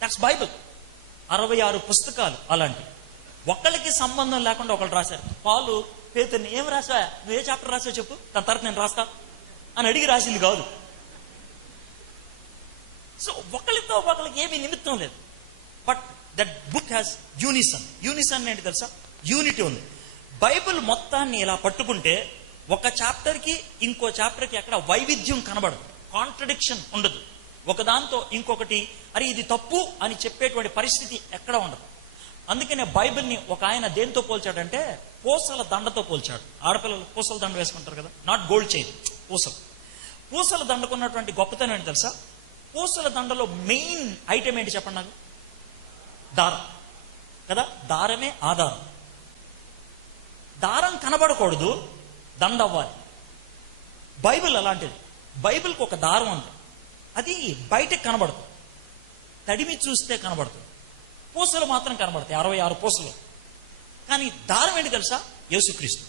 That's Bible. 66 పుస్తకాలు అలాంటి. ఒకళ్ళకి సంబంధం లేకుండా ఒకళ్ళు రాశారు. పాలు పేతురుని, ఏం రాసా, నువ్వు ఏ చాప్టర్ రాసావు చెప్పు, దాని తర్వాత నేను రాస్తా అని అడిగి రాసింది కాదు. సో ఒకళ్ళతో ఒకళ్ళకి ఏమీ నిమిత్తం లేదు. But that book has Unison. Unison ఏంటి తెలుసా? యూనిటీ ఉంది. బైబిల్ మొత్తాన్ని ఇలా పట్టుకుంటే ఒక చాప్టర్కి ఇంకో చాప్టర్కి ఎక్కడ వైవిధ్యం కనబడదు, కాంట్రడిక్షన్ ఉండదు. ఒకదాంతో ఇంకొకటి అరే ఇది తప్పు అని చెప్పేటువంటి పరిస్థితి ఎక్కడ ఉండదు. అందుకనే బైబిల్ని ఒక ఆయన దేంతో పోల్చాడంటే పూసల దండతో పోల్చాడు. ఆడపిల్లలు పూసల దండ వేసుకుంటారు కదా, నాట్ గోల్డ్ చైన్, పూసలు. పూసల దండకున్నటువంటి గొప్పతనం ఏంటి తెలుసా? పూసల దండలో మెయిన్ ఐటమ్ ఏంటి చెప్పండి నాకు? దారం కదా, దారమే ఆధారం. దారం కనబడకూడదు, దండ అవ్వాలి. బైబిల్ అలాంటిది. బైబిల్కి ఒక దారం ఉంది, అది బయటకు కనబడదు, తడిమి చూస్తే కనబడుతుంది. పూసలు మాత్రం కనబడతాయి, 66 పూసలు. కానీ దారం ఏంటి తెలుసా? యేసుక్రీస్తు.